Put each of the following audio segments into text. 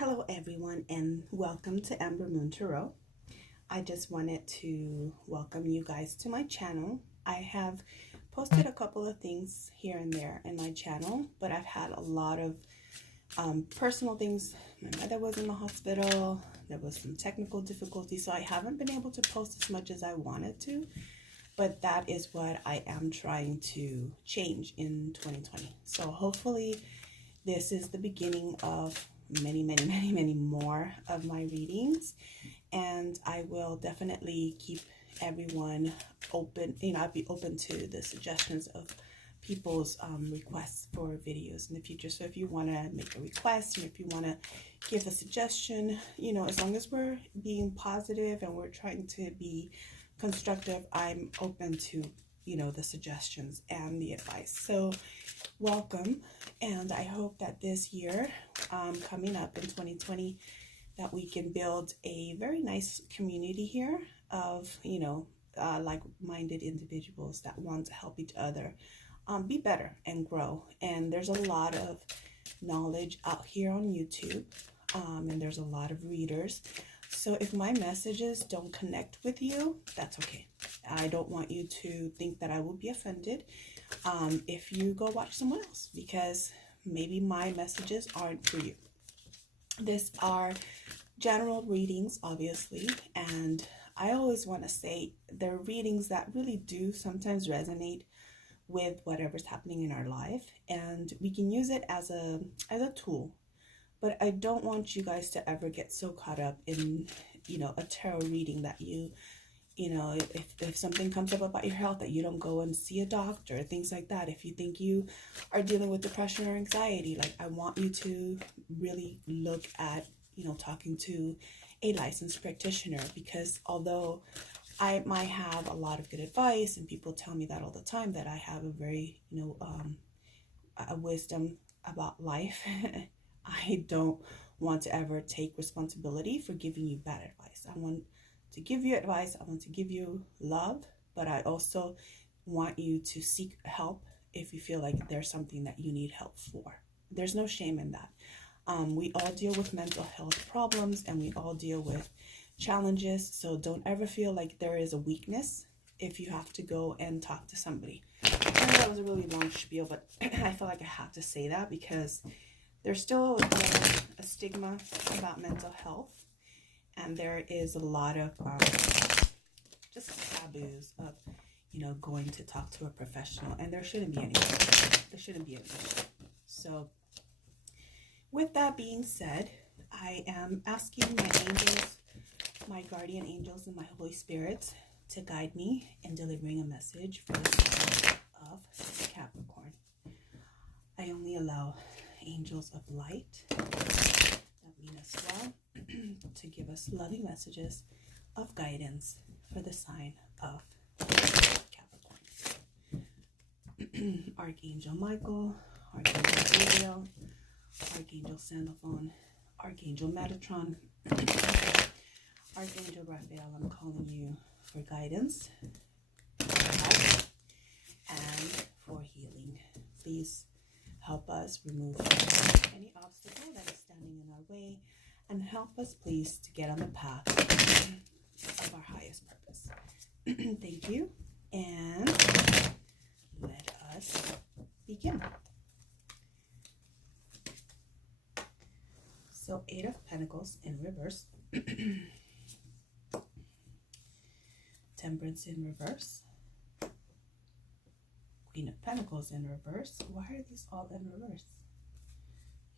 Hello everyone and welcome to Amber Moon Tarot. I just wanted to welcome you guys to my channel. I have posted a couple of things here and there in my channel, but I've had a lot of personal things. My mother was in the hospital. There was some technical difficulties, so I haven't been able to post as much as I wanted to, but that is what I am trying to change in 2020. So hopefully this is the beginning of many more of my readings, and I will definitely keep everyone open. I'd be open to the suggestions of people's requests for videos in the future. So if you want to make a request and if you want to give a suggestion, as long as we're being positive and we're trying to be constructive, I'm open to the suggestions and the advice. So welcome, and I hope that this year coming up in 2020 that we can build a very nice community here of like-minded individuals that want to help each other be better and grow. And there's a lot of knowledge out here on YouTube, and there's a lot of readers. So if my messages don't connect with you, that's okay. I don't want you to think that I will be offended if you go watch someone else, because maybe my messages aren't for you. These are general readings, obviously, and I always want to say they're readings that really do sometimes resonate with whatever's happening in our life, and we can use it as a tool. But I don't want you guys to ever get so caught up in, a tarot reading that if something comes up about your health, that you don't go and see a doctor, things like that. If you think you are dealing with depression or anxiety, like, I want you to really look at, talking to a licensed practitioner, because although I might have a lot of good advice, and people tell me that all the time, that I have a very, a wisdom about life, I don't want to ever take responsibility for giving you bad advice. I want to give you advice. I want to give you love, but I also want you to seek help if you feel like there's something that you need help for. There's no shame in that. We all deal with mental health problems, and we all deal with challenges. So don't ever feel like there is a weakness if you have to go and talk to somebody. I know that was a really long spiel, but I feel like I have to say that because there's still a stigma about mental health, and there is a lot of just taboos of, going to talk to a professional, and there shouldn't be any. There shouldn't be any. So with that being said, I am asking my angels, my guardian angels, and my Holy Spirit to guide me in delivering a message for the sign of Capricorn. I only allow angels of light that mean us well to give us loving messages of guidance for the sign of Capricorn. Archangel Michael, Archangel Gabriel, Archangel Sandalphon, Archangel Metatron, Archangel Raphael, I'm calling you for guidance, and for healing. Please help us remove any obstacle that is standing in our way, and help us, please, to get on the path of our highest purpose. Thank you, and let us begin. So, Eight of Pentacles in reverse, Temperance in reverse, Queen of Pentacles in reverse. Why are these all in reverse?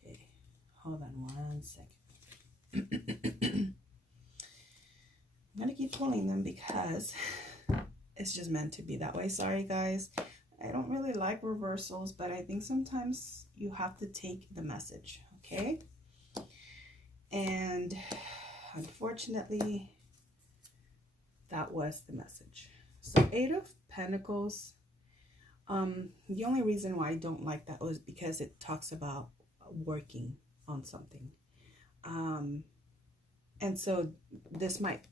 Okay, hold on 1 second. I'm going to keep pulling them because it's just meant to be that way. Sorry, guys. I don't really like reversals, but I think sometimes you have to take the message, okay? And unfortunately, that was the message. So, Eight of Pentacles. The only reason why I don't like that was because it talks about working on something. And so this might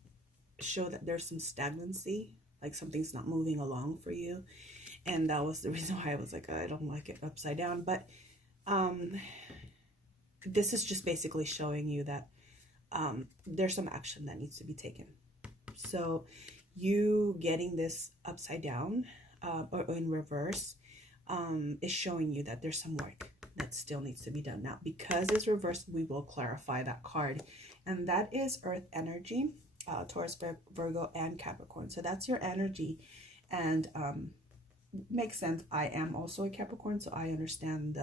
show that there's some stagnancy, like something's not moving along for you. And that was the reason why I was like, I don't like it upside down. But this is just basically showing you that there's some action that needs to be taken. So you getting this upside down or in reverse is showing you that there's some work that still needs to be done. Now, because it's reversed, we will clarify that card. And that is Earth energy, Taurus, Virgo, and Capricorn. So that's your energy. And makes sense. I am also a Capricorn, so I understand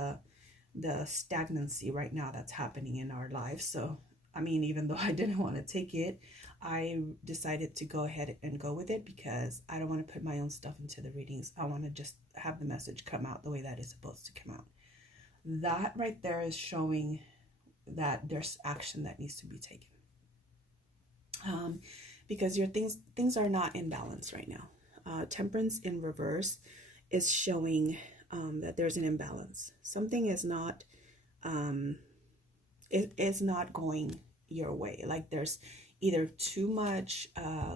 the stagnancy right now that's happening in our lives. So, I mean, even though I didn't want to take it, I decided to go ahead and go with it because I don't want to put my own stuff into the readings. I want to just have the message come out the way that it's supposed to come out. That right there is showing that there's action that needs to be taken. Because your things are not in balance right now. Temperance in reverse is showing that there's an imbalance. Something is not it is not going your way. Like there's either too much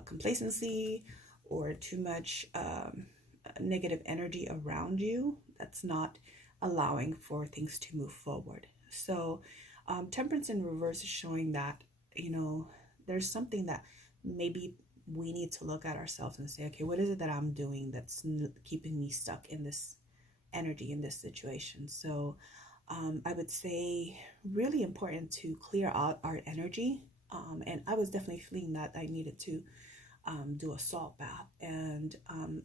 complacency or too much negative energy around you that's not allowing for things to move forward. So temperance in reverse is showing that, you know, there's something that maybe we need to look at ourselves and say, okay, what is it that I'm doing that's keeping me stuck in this energy, in this situation? So I would say really important to clear out our energy. And I was definitely feeling that I needed to do a salt bath. And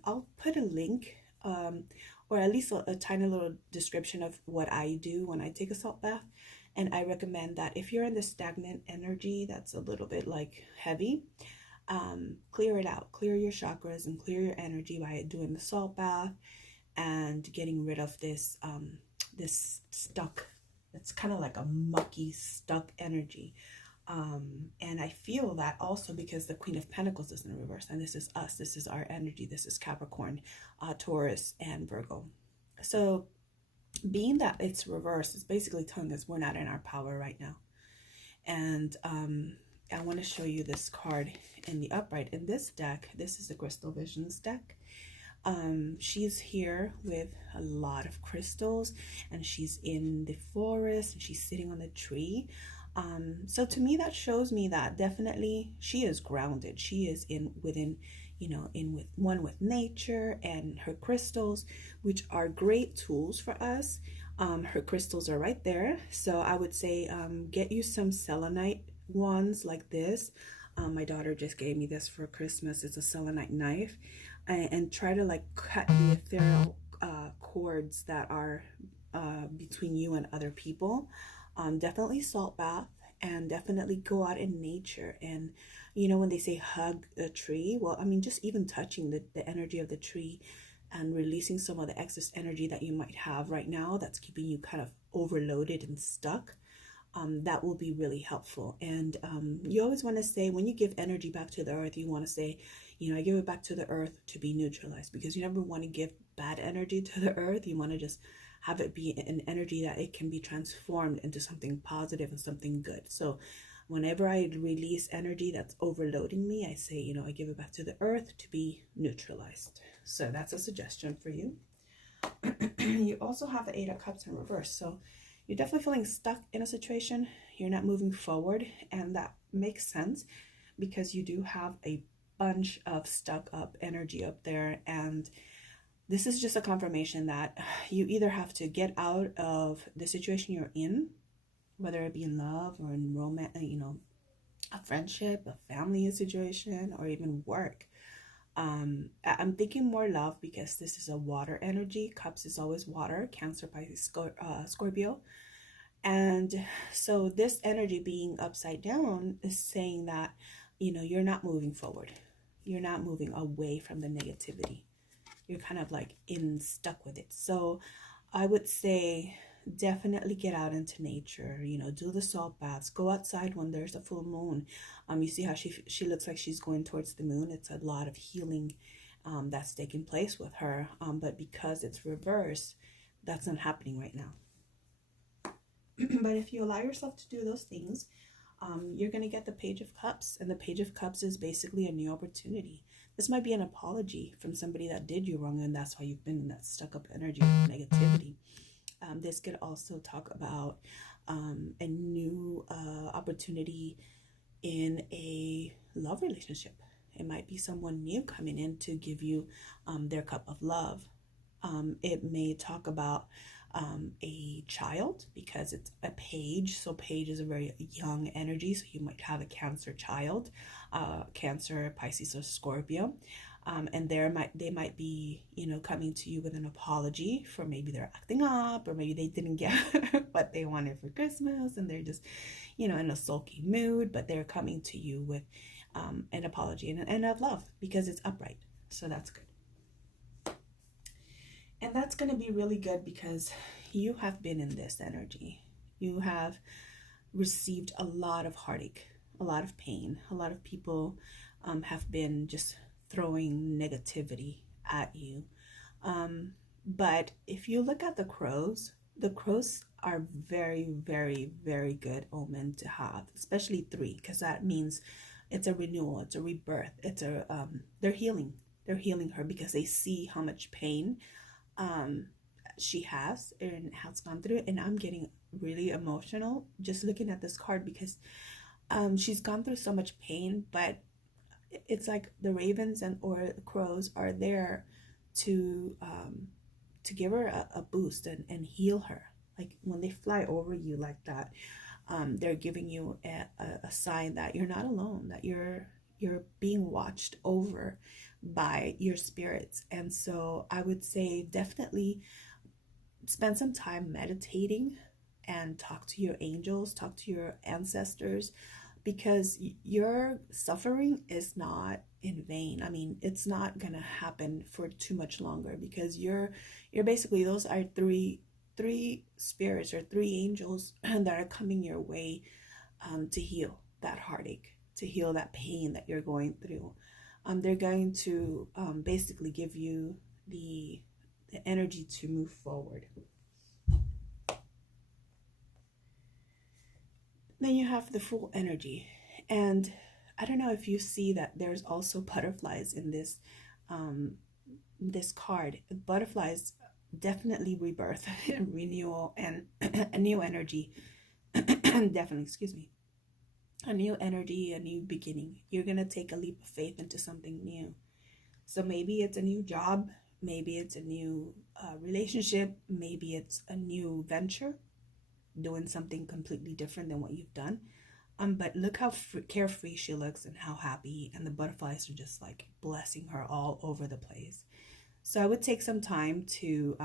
I'll put a link or at least a tiny little description of what I do when I take a salt bath. And I recommend that if you're in the stagnant energy that's a little bit like heavy, clear it out, clear your chakras and clear your energy by doing the salt bath and getting rid of this this stuck, it's kind of like a mucky stuck energy. And I feel that also because the Queen of Pentacles is in reverse, and this is us, this is our energy, this is Capricorn, Taurus, and Virgo. So being that it's reversed, it's basically telling us we're not in our power right now. And I want to show you this card in the upright. In this deck, this is the Crystal Visions deck. She's here with a lot of crystals, and she's in the forest, and she's sitting on the tree. So to me, that shows me that definitely she is grounded. She is within with nature and her crystals, which are great tools for us. Her crystals are right there. So I would say get you some selenite wands like this. My daughter just gave me this for Christmas. It's a selenite knife. And try to like cut the ethereal cords that are between you and other people. Definitely salt bath, and definitely go out in nature. And you know, when they say hug a tree, well, I mean, just even touching the energy of the tree and releasing some of the excess energy that you might have right now that's keeping you kind of overloaded and stuck, that will be really helpful. And you always want to say, when you give energy back to the earth, you want to say, you know, I give it back to the earth to be neutralized, because you never want to give bad energy to the earth. You want to just have it be an energy that it can be transformed into something positive and something good. So whenever I release energy that's overloading me, I say, you know, I give it back to the earth to be neutralized. So that's a suggestion for you. You also have the Eight of Cups in reverse. So you're definitely feeling stuck in a situation. You're not moving forward. And that makes sense because you do have a bunch of stuck up energy up there. And this is just a confirmation that you either have to get out of the situation you're in, whether it be in love or in romance, you know, a friendship, a family situation, or even work. I'm thinking more love because this is a water energy. Cups is always water. Cancer, Pisces, Scorpio. And so this energy being upside down is saying that, you know, you're not moving forward. You're not moving away from the negativity. You're kind of like stuck with it. So I would say definitely get out into nature, you know, do the salt baths, go outside when there's a full moon. You see how she looks like she's going towards the moon. It's a lot of healing that's taking place with her. But because it's reversed, that's not happening right now. But if you allow yourself to do those things, you're going to get the Page of Cups. And the Page of Cups is basically a new opportunity. This might be an apology from somebody that did you wrong, and that's why you've been in that stuck up energy of negativity. This could also talk about a new opportunity in a love relationship. It might be someone new coming in to give you their cup of love. It may talk about a child because it's a page. So page is a very young energy. So you might have a Cancer child, Cancer, Pisces, or Scorpio. And they might be, coming to you with an apology for maybe they're acting up, or maybe they didn't get what they wanted for Christmas and they're just, in a sulky mood, but they're coming to you with an apology and of love because it's upright. So that's good. And that's going to be really good because you have been in this energy. You have received a lot of heartache, a lot of pain. A lot of people have been just throwing negativity at you. But if you look at the crows are very, very, very good omen to have, especially 3, because that means it's a renewal, it's a rebirth, it's they're healing her because they see how much pain she has and has gone through. And I'm getting really emotional just looking at this card because she's gone through so much pain, but it's like the ravens or the crows are there to give her a boost and heal her. Like when they fly over you like that, they're giving you a sign that you're not alone, that you're being watched over by your spirits. And so I would say definitely spend some time meditating and talk to your angels, talk to your ancestors, because your suffering is not in vain. I mean, it's not gonna happen for too much longer because you're basically, those are three spirits or 3 angels that are coming your way to heal that heartache, to heal that pain that you're going through. They're going to basically give you the energy to move forward. Then you have the Fool energy, and I don't know if you see that there's also butterflies in this this card. Butterflies definitely rebirth and renewal and a new energy. Definitely, excuse me. A new energy, a new beginning. You're gonna take a leap of faith into something new. So maybe it's a new job, maybe it's a new relationship, maybe it's a new venture, doing something completely different than what you've done. But look how carefree she looks and how happy, and the butterflies are just like blessing her all over the place. So I would take some time to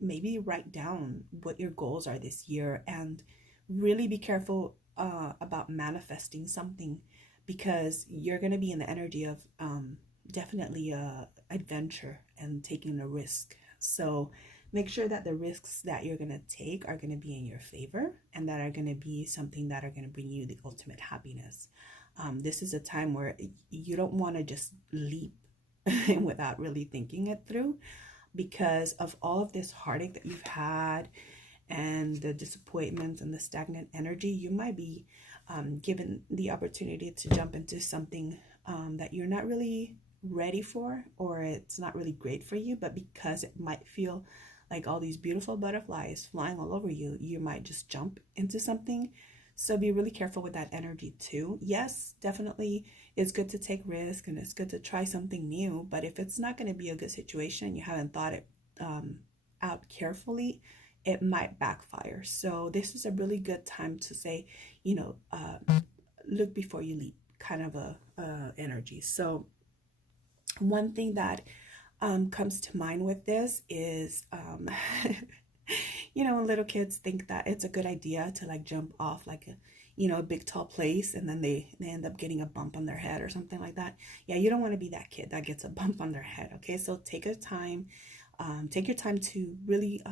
maybe write down what your goals are this year, and really be careful about manifesting something, because you're going to be in the energy of definitely adventure and taking a risk. So make sure that the risks that you're going to take are going to be in your favor, and that are going to be something that are going to bring you the ultimate happiness. This is a time where you don't want to just leap without really thinking it through, because of all of this heartache that you've had and the disappointments and the stagnant energy. You might be given the opportunity to jump into something that you're not really ready for, or it's not really great for you, but because it might feel like all these beautiful butterflies flying all over you, you might just jump into something. So be really careful with that energy too. Yes, definitely it's good to take risk and it's good to try something new, but if it's not going to be a good situation, you haven't thought it out carefully, it might backfire. So this is a really good time to say, look before you leap, kind of a energy. So one thing that comes to mind with this is when little kids think that it's a good idea to like jump off like a big tall place, and then they end up getting a bump on their head or something like that. Yeah, you don't want to be that kid that gets a bump on their head. Okay, so take your time to really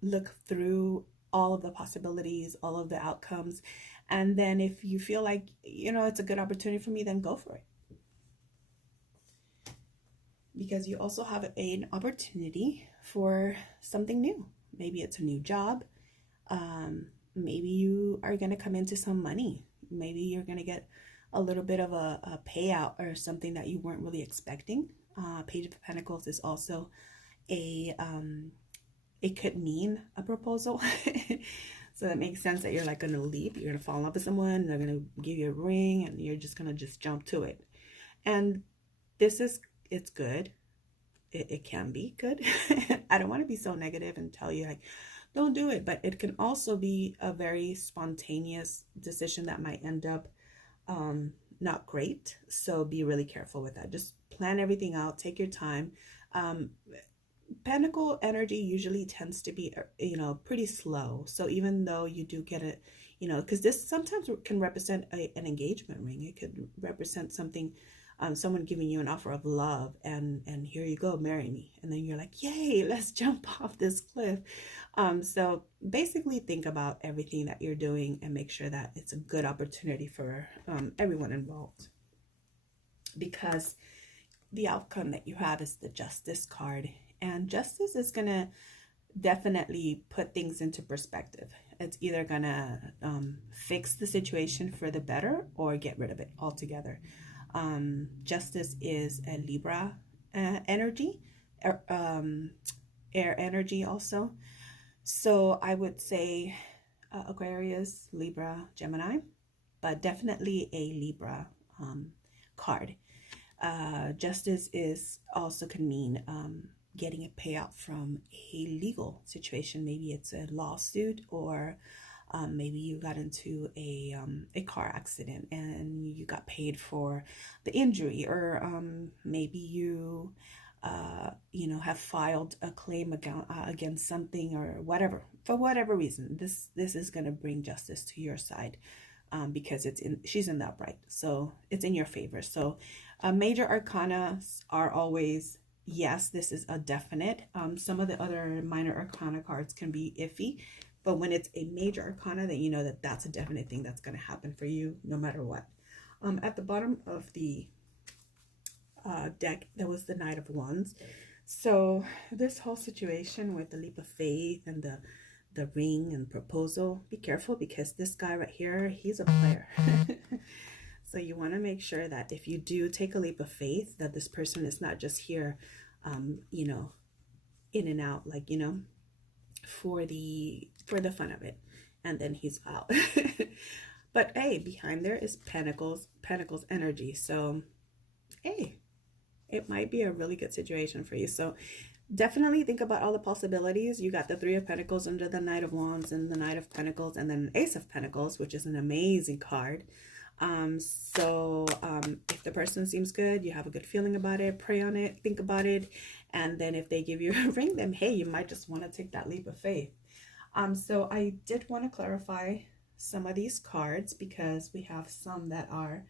look through all of the possibilities, all of the outcomes, and then if you feel like it's a good opportunity for me, then go for it. Because you also have an opportunity for something new. Maybe it's a new job. Maybe you are going to come into some money. Maybe you're going to get a little bit of a payout or something that you weren't really expecting. Page of Pentacles is also it could mean a proposal. So that makes sense that you're like going to leap. You're going to fall in love with someone, and they're going to give you a ring, and you're just going to just jump to it. And it's good. It can be good. I don't want to be so negative and tell you like, don't do it. But it can also be a very spontaneous decision that might end up not great. So be really careful with that. Just plan everything out. Take your time. Pentacle energy usually tends to be, pretty slow. So even though you do get it, because this sometimes can represent an engagement ring. It could represent something, someone giving you an offer of love, and here you go, marry me. And then you're like, yay, let's jump off this cliff. So basically think about everything that you're doing and make sure that it's a good opportunity for everyone involved. Because the outcome that you have is the Justice card. And Justice is going to definitely put things into perspective. It's either going to fix the situation for the better or get rid of it altogether. Justice is a Libra energy, air energy also. So I would say Aquarius, Libra, Gemini, but definitely a Libra card. Justice is also can mean getting a payout from a legal situation. Maybe it's a lawsuit, or maybe you got into a car accident and you got paid for the injury, or maybe you have filed a claim against something, or whatever. For whatever reason, this is going to bring justice to your side, because she's in the upright, so it's in your favor. So major arcana are always, yes, this is a definite. Some of the other minor arcana cards can be iffy, but when it's a major arcana, then you know that that's a definite thing that's going to happen for you no matter what. At the bottom of the deck, there was the Knight of Wands. So this whole situation with the leap of faith and the ring and proposal, be careful, because this guy right here, he's a player. So you want to make sure that if you do take a leap of faith, that this person is not just here, in and out, like, for the fun of it, and then he's out. But hey, behind there is Pentacles energy. So hey, it might be a really good situation for you. So definitely think about all the possibilities. You got the Three of Pentacles under the Knight of Wands, and the Knight of Pentacles, and then Ace of Pentacles, which is an amazing card. If the person seems good, you have a good feeling about it, pray on it, think about it, and then if they give you a ring, then hey, you might just want to take that leap of faith. So I did want to clarify some of these cards, because we have some that are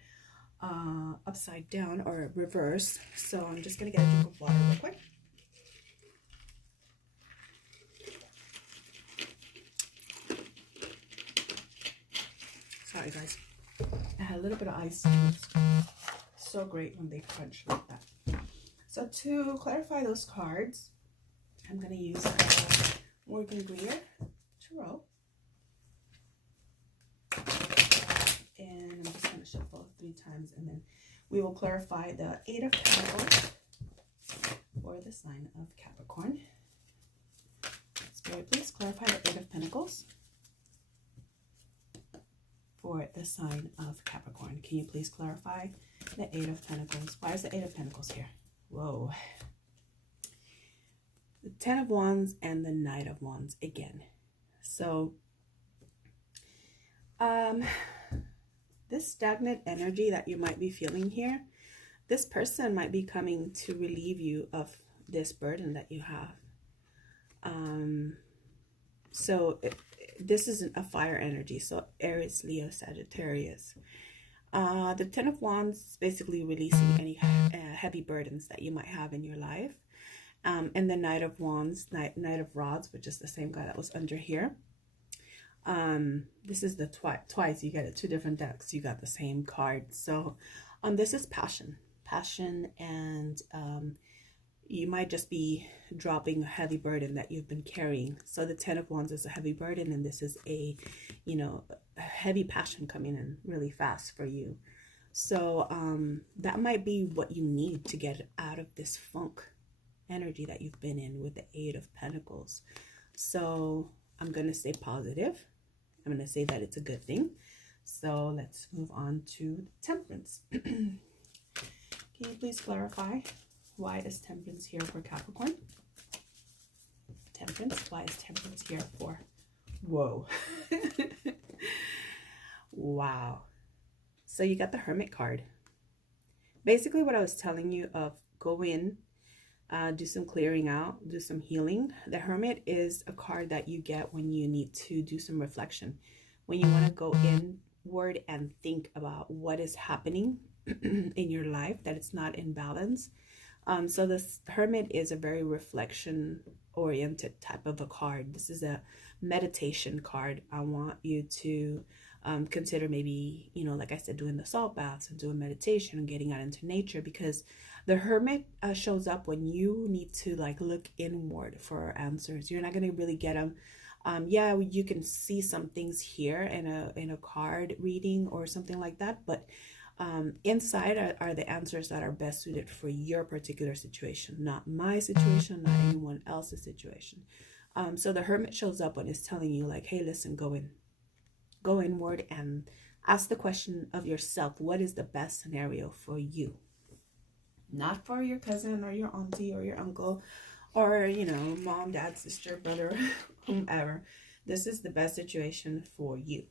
upside down or reverse. So I'm just gonna get a drink of water real quick. Sorry guys, I had a little bit of ice. So great when they crunch like that. So to clarify those cards, I'm going to use Morgan Greer Tarot. And I'm just going to shuffle 3 times, and then we will clarify the Eight of Pentacles for the sign of Capricorn. Spirit, please clarify the Eight of Pentacles for the sign of Capricorn. Can you please clarify the Eight of Pentacles? Why is the Eight of Pentacles here? Whoa. The Ten of Wands and the Knight of Wands again. So, this stagnant energy that you might be feeling here, this person might be coming to relieve you of this burden that you have. This isn't a fire energy, so Aries, Leo, Sagittarius. The Ten of Wands is basically releasing any heavy burdens that you might have in your life. And the Knight of Wands, Knight of Rods, which is the same guy that was under here. This is the twice you get it, 2 different decks. You got the same card. So this is passion, and you might just be dropping a heavy burden that you've been carrying. So the Ten of Wands is a heavy burden, and this is a heavy passion coming in really fast for you. So that might be what you need to get out of this funk energy that you've been in with the Eight of Pentacles. So I'm going to stay positive. I'm going to say that it's a good thing. So let's move on to Temperance. Can you please clarify, why is Temperance here for Capricorn? Temperance, why is Temperance here for? Whoa. Wow. So you got the Hermit card. Basically what I was telling you of go in, do some clearing out, do some healing. The Hermit is a card that you get when you need to do some reflection, when you want to go inward and think about what is happening in your life, that it's not in balance. So this Hermit is a very reflection oriented type of a card. This is a meditation card. I want you to consider maybe, you know, like I said, doing the salt baths and doing meditation and getting out into nature, because the Hermit shows up when you need to like look inward for answers. You're not going to really get them. Yeah, you can see some things here in a card reading or something like that, but inside are the answers that are best suited for your particular situation, not my situation, not anyone else's situation. So the Hermit shows up when it's telling you like, hey, listen, go inward and ask the question of yourself, what is the best scenario for you? Not for your cousin or your auntie or your uncle or, you know, mom, dad, sister, brother, whomever. This is the best situation for you.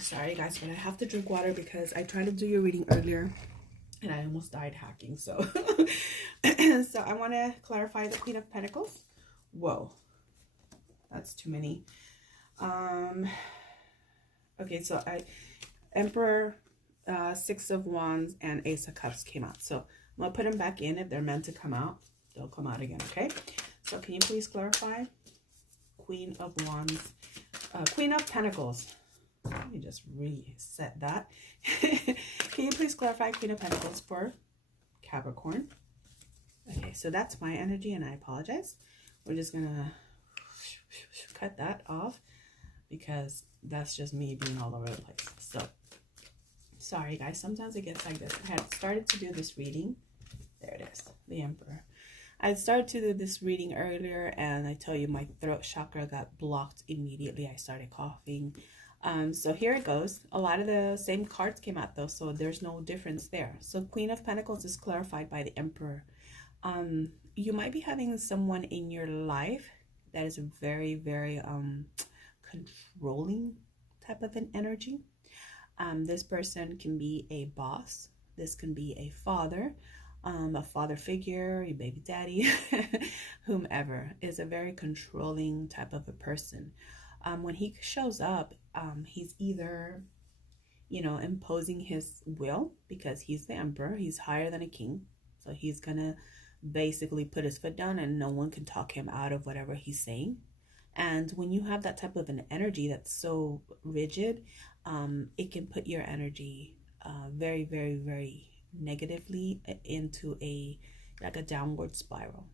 Sorry guys, but I have to drink water because I tried to do your reading earlier and I almost died hacking. So so I want to clarify the Queen of Pentacles. Whoa, that's too many. Okay, so Emperor, Six of Wands, and Ace of Cups came out. So I'm gonna put them back in. If they're meant to come out, they'll come out again. Okay, so can you please clarify Queen of Wands, Queen of Pentacles? Let me just reset that. Can you please clarify Queen of Pentacles for Capricorn? Okay, so that's my energy and I apologize. We're just gonna cut that off because that's just me being all over the place. So sorry guys, sometimes it gets like this. I had started to do this reading. There it is, the Emperor. I started to do this reading earlier and I tell you my throat chakra got blocked immediately. I started coughing. So here it goes. A lot of the same cards came out though, so there's no difference there. So Queen of Pentacles is clarified by the Emperor. You might be having someone in your life that is a very, very controlling type of an energy. This person can be a boss. This can be a father figure, your baby daddy, whomever, is a very controlling type of a person. When he shows up, he's either, you know, imposing his will because he's the Emperor. He's higher than a king. So he's going to basically put his foot down and no one can talk him out of whatever he's saying. And when you have that type of an energy that's so rigid, it can put your energy very, very, very negatively into a downward spiral.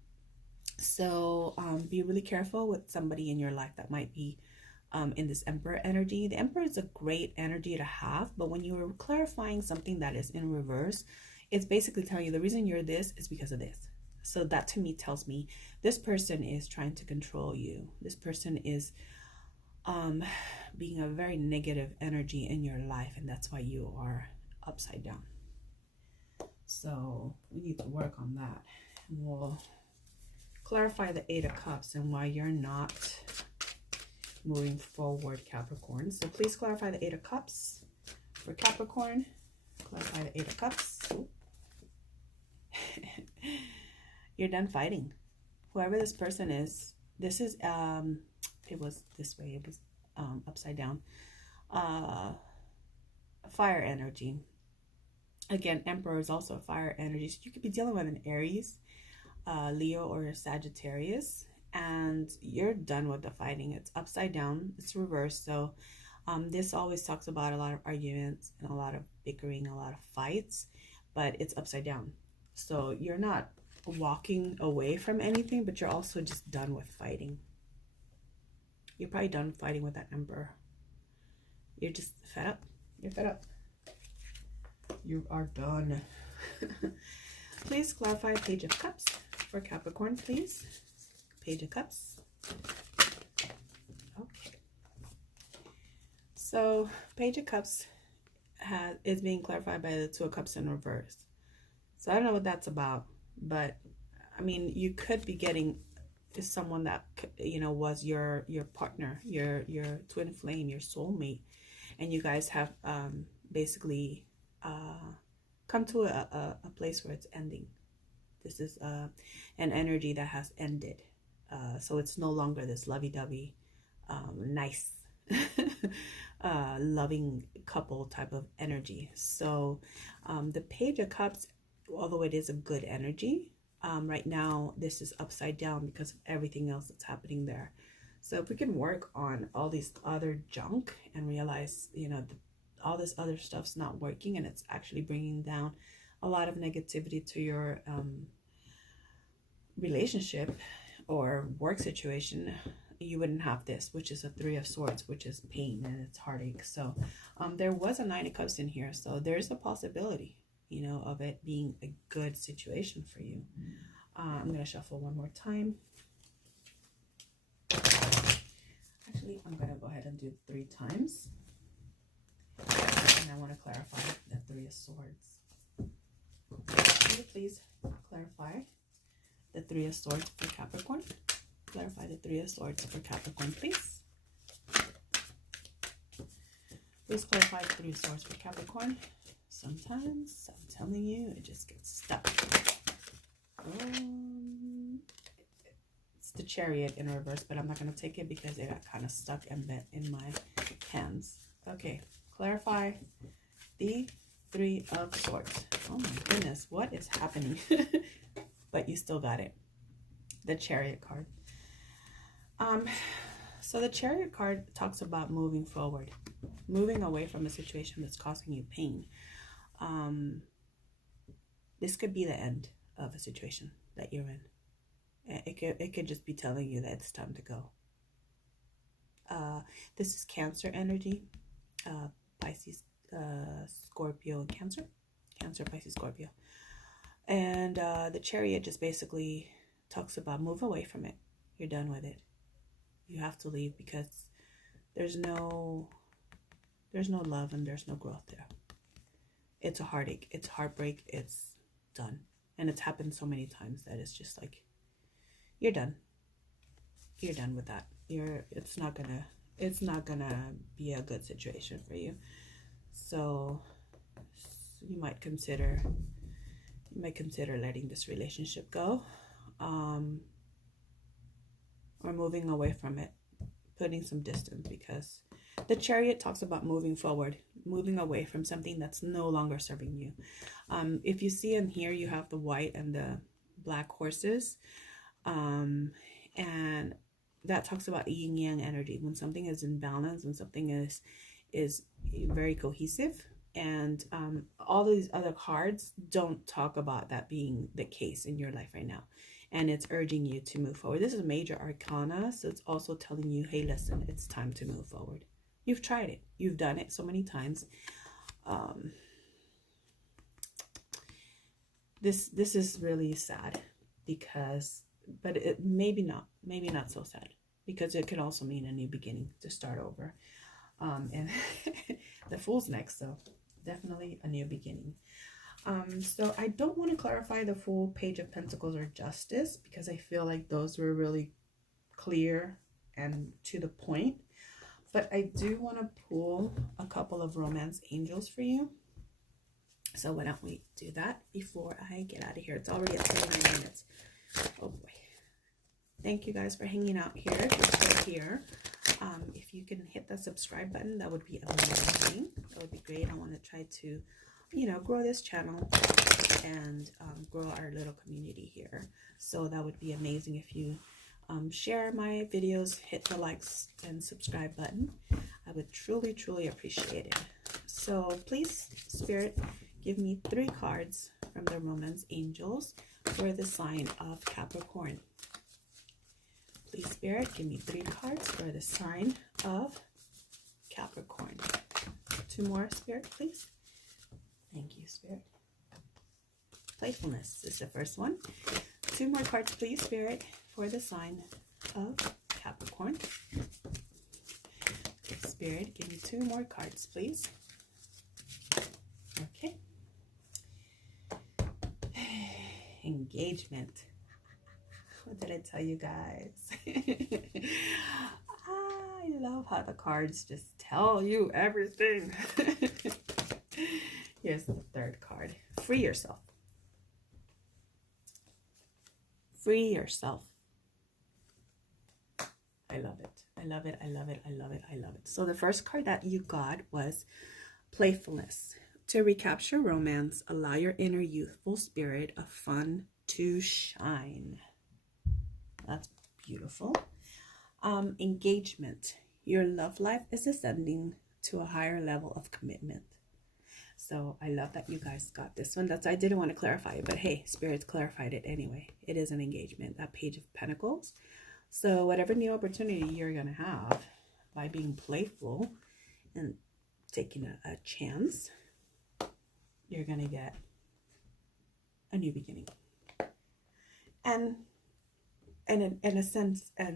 So be really careful with somebody in your life that might be in this Emperor energy. The Emperor is a great energy to have, but when you're clarifying something that is in reverse, it's basically telling you the reason you're this is because of this. So that to me tells me this person is trying to control you. This person is being a very negative energy in your life, and that's why you are upside down. So we need to work on that. And we'll clarify the Eight of Cups and why you're not moving forward, Capricorn. So please clarify the Eight of Cups for Capricorn. Clarify the Eight of Cups. You're done fighting. Whoever this person is, this is it was this way, it was upside down. Fire energy. Again, Emperor is also a fire energy. So you could be dealing with an Aries, Leo, or Sagittarius, and you're done with the fighting. It's upside down. It's reversed. So this always talks about a lot of arguments and a lot of bickering, a lot of fights, but it's upside down. So you're not walking away from anything, but you're also just done with fighting. You're probably done fighting with that Emperor. You're just fed up. You're fed up. You are done. Please clarify Page of Cups for Capricorn, please. Page of Cups. Okay. So Page of Cups is being clarified by the Two of Cups in reverse. So I don't know what that's about, but I mean, you could be getting someone that, you know, was your partner, your twin flame, your soulmate, and you guys have basically come to a place where it's ending. This is an energy that has ended. So it's no longer this lovey-dovey, nice, loving couple type of energy. So the Page of Cups, although it is a good energy, right now this is upside down because of everything else that's happening there. So if we can work on all these other junk and realize, you know, all this other stuff's not working and it's actually bringing down a lot of negativity to your relationship or work situation, you wouldn't have this, which is a Three of Swords, which is pain and it's heartache. So there was a Nine of Cups in here, so there's a possibility, you know, of it being a good situation for you. I'm going to shuffle one more time. Actually, I'm going to go ahead and do 3 times. And I want to clarify the Three of Swords. Can you please clarify the Three of Swords for Capricorn? Clarify the Three of Swords for Capricorn, please. Please clarify the Three of Swords for Capricorn. Sometimes, I'm telling you, it just gets stuck. It's the Chariot in reverse, but I'm not going to take it because it got kind of stuck and bent in my hands. Okay, clarify the Three of Swords. Oh my goodness, what is happening? But you still got it. The Chariot card. So the Chariot card talks about moving forward, moving away from a situation that's causing you pain. This could be the end of a situation that you're in. It could just be telling you that it's time to go. This is Cancer energy, Pisces, Scorpio, and Cancer. Cancer, Pisces, Scorpio. And the Chariot just basically talks about move away from it. You're done with it. You have to leave because there's no love and there's no growth there. It's a heartache. It's heartbreak. It's done. And it's happened so many times that it's just like, you're done. You're done with that. It's not gonna be a good situation for you. So you might consider letting this relationship go, or moving away from it, putting some distance, because the Chariot talks about moving forward, moving away from something that's no longer serving you. If you see in here, you have the white and the black horses, and that talks about yin yang energy. When something is in balance, when something is very cohesive, and all these other cards don't talk about that being the case in your life right now. And it's urging you to move forward. This is major arcana, so it's also telling you, hey, listen, it's time to move forward. You've tried it. You've done it so many times. This is really sad because, but it maybe not so sad, because it could also mean a new beginning, to start over. And the Fool's next, so definitely a new beginning. So I don't want to clarify the full Page of Pentacles or Justice, because I feel like those were really clear and to the point. But I do want to pull a couple of romance angels for you. So why don't we do that before I get out of here? It's already at 29 minutes. Oh boy. Thank you guys for hanging out here. If you're still here, if you can hit the subscribe button, that would be amazing. That would be great. I want to try to, you know, grow this channel and grow our little community here. So that would be amazing if you share my videos, hit the likes and subscribe button. I would truly, truly appreciate it. So please, Spirit, give me 3 cards from the Romance Angels for the sign of Capricorn. Please, Spirit, give me 3 cards for the sign of Capricorn. 2 more, Spirit, please. Thank you, Spirit. Playfulness is the first one. 2 more cards, please, Spirit, for the sign of Capricorn. Spirit, give me 2 more cards, please. Okay. Engagement. What did I tell you guys? I love how the cards just tell you everything. Here's the 3rd card. Free yourself. Free yourself. I love it. I love it. I love it. I love it. I love it. So the first card that you got was playfulness. To recapture romance, allow your inner youthful spirit of fun to shine. That's beautiful. Engagement. Your love life is ascending to a higher level of commitment. So I love that you guys got this one. I didn't want to clarify it, but hey, Spirit's clarified it anyway. It is an engagement, that Page of Pentacles. So whatever new opportunity you're going to have by being playful and taking a chance, you're going to get a new beginning. And an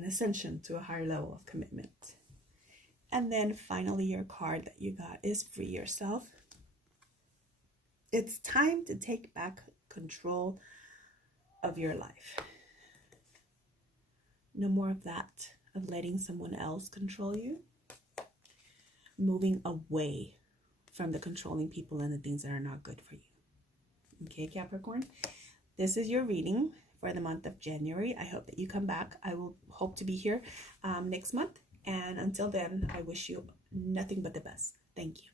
ascension to a higher level of commitment. And then finally, your card that you got is free yourself. It's time to take back control of your life. No more of that, of letting someone else control you. Moving away from the controlling people and the things that are not good for you. Okay, Capricorn? This is your reading for the month of January. I hope that you come back. I will hope to be here next month. And until then, I wish you nothing but the best. Thank you.